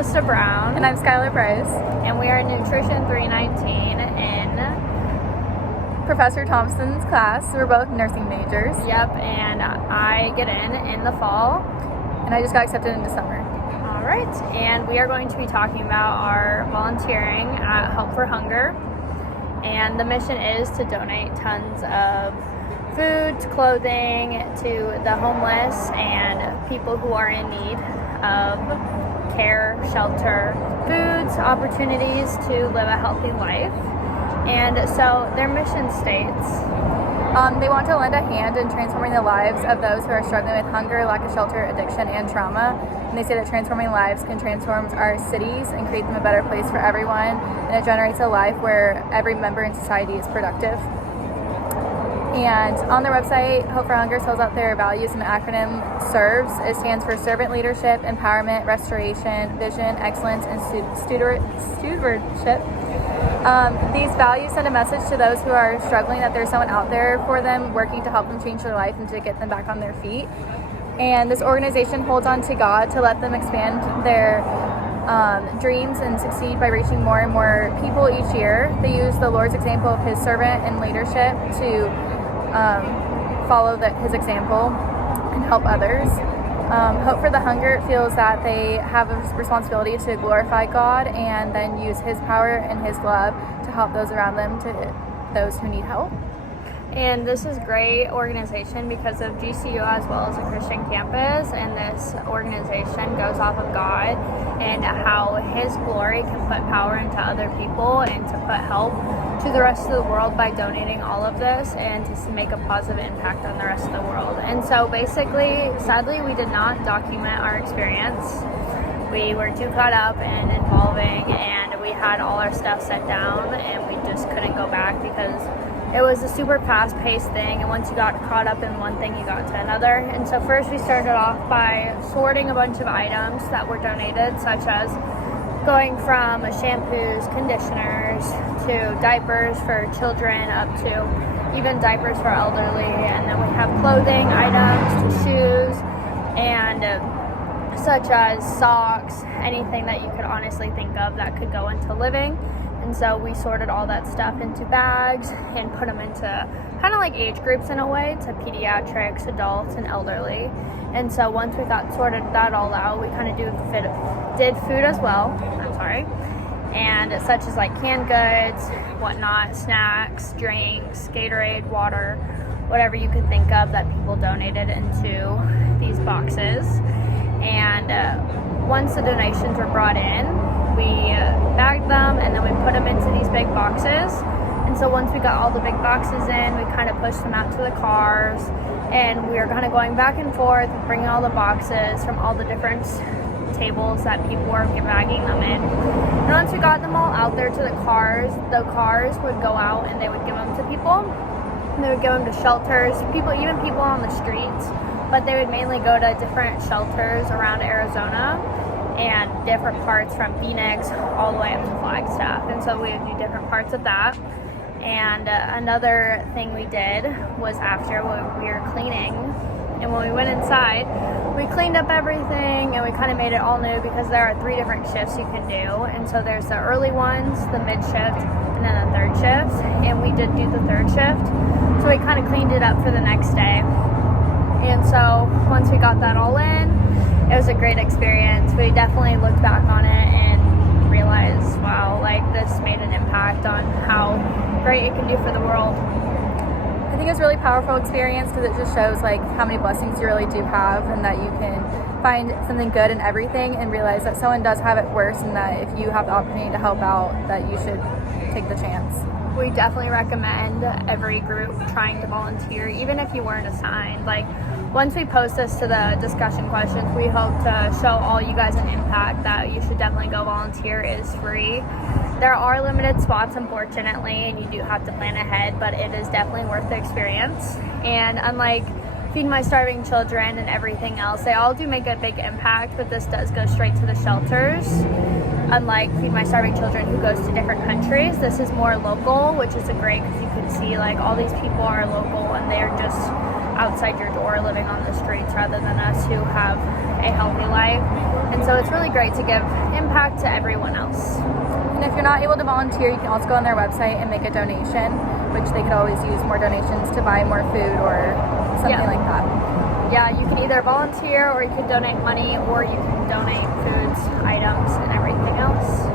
Melissa Brown. And I'm Skylar Price. And we are Nutrition 319 in Professor Thompson's class. We're both nursing majors. Yep, and I get in the fall. And I just got accepted into summer. All right, and we are going to be talking about our volunteering at Help for Hunger. And the mission is to donate tons of food, clothing to the homeless and people who are in need of care, shelter, foods, opportunities to live a healthy life. And so their mission states, they want to lend a hand in transforming the lives of those who are struggling with hunger, lack of shelter, addiction, and trauma. And they say that transforming lives can transform our cities and create them a better place for everyone. And it generates a life where every member in society is productive. And on their website, Hope for Hunger spells out their values, and the acronym SERVES. It stands for Servant Leadership, Empowerment, Restoration, Vision, Excellence, and Stewardship. These values send a message to those who are struggling that there's someone out there for them working to help them change their life and to get them back on their feet. And this organization holds on to God to let them expand their dreams and succeed by reaching more and more people each year. They use the Lord's example of his servant and leadership to follow his example and help others. Hope for the Hunger feels that they have a responsibility to glorify God and then use his power and his love to help those around them, to those who need help. And this is a great organization because of GCU as well as a Christian campus, and this organization goes off of God and how his glory can put power into other people and to put help to the rest of the world by donating all of this and to make a positive impact on the rest of the world. And so basically, sadly, we did not document our experience. We were too caught up in involving, and we had all our stuff set down, and we just couldn't go back because it was a super fast-paced thing, and once you got caught up in one thing, you got to another. And so first we started off by sorting a bunch of items that were donated, such as going from shampoos, conditioners, to diapers for children, up to even diapers for elderly. And then we have clothing items, shoes, and such as socks, anything that you could honestly think of that could go into living. And so we sorted all that stuff into bags and put them into kind of like age groups in a way, to pediatrics, adults, and elderly. And so once we got sorted that all out, we kind of did food as well. And such as like canned goods, whatnot, snacks, drinks, Gatorade, water, whatever you could think of that people donated into these boxes. And once the donations were brought in, we bagged them and then we put them into these big boxes. And so once we got all the big boxes in, we kind of pushed them out to the cars, and we were kind of going back and forth, bringing all the boxes from all the different tables that people were bagging them in. And once we got them all out there to the cars would go out and they would give them to people. And they would give them to shelters, even people on the streets, but they would mainly go to different shelters around Arizona and different parts from Phoenix all the way up to Flagstaff. And so we would do different parts of that. And another thing we did was after when we were cleaning, and when we went inside, we cleaned up everything and we kind of made it all new, because there are 3 different shifts you can do. And so there's the early ones, the mid shift, and then the third shift. And we did do the third shift. So we kind of cleaned it up for the next day. And so once we got that all in, it was a great experience. We definitely looked back on it and realized, wow, like this made an impact on how great it can do for the world. I think it's a really powerful experience because it just shows like how many blessings you really do have, and that you can find something good in everything and realize that someone does have it worse, and that if you have the opportunity to help out, that you should take the chance. We definitely recommend every group trying to volunteer, even if you weren't assigned. Like, once we post this to the discussion questions, we hope to show all you guys an impact that you should definitely go volunteer. It is free. There are limited spots, unfortunately, and you do have to plan ahead, but it is definitely worth the experience. And unlike Feed My Starving Children and everything else, they all do make a big impact, but this does go straight to the shelters. Unlike Feed My Starving Children, who goes to different countries, this is more local, which is great because you can see like all these people are local and they're just outside your door living on the streets, rather than us who have a healthy life. And so it's really great to give impact impact to everyone else. And if you're not able to volunteer, you can also go on their website and make a donation, which they could always use more donations to buy more food or something like that. Yeah, you can either volunteer or you can donate money or you can donate foods, items, and everything else.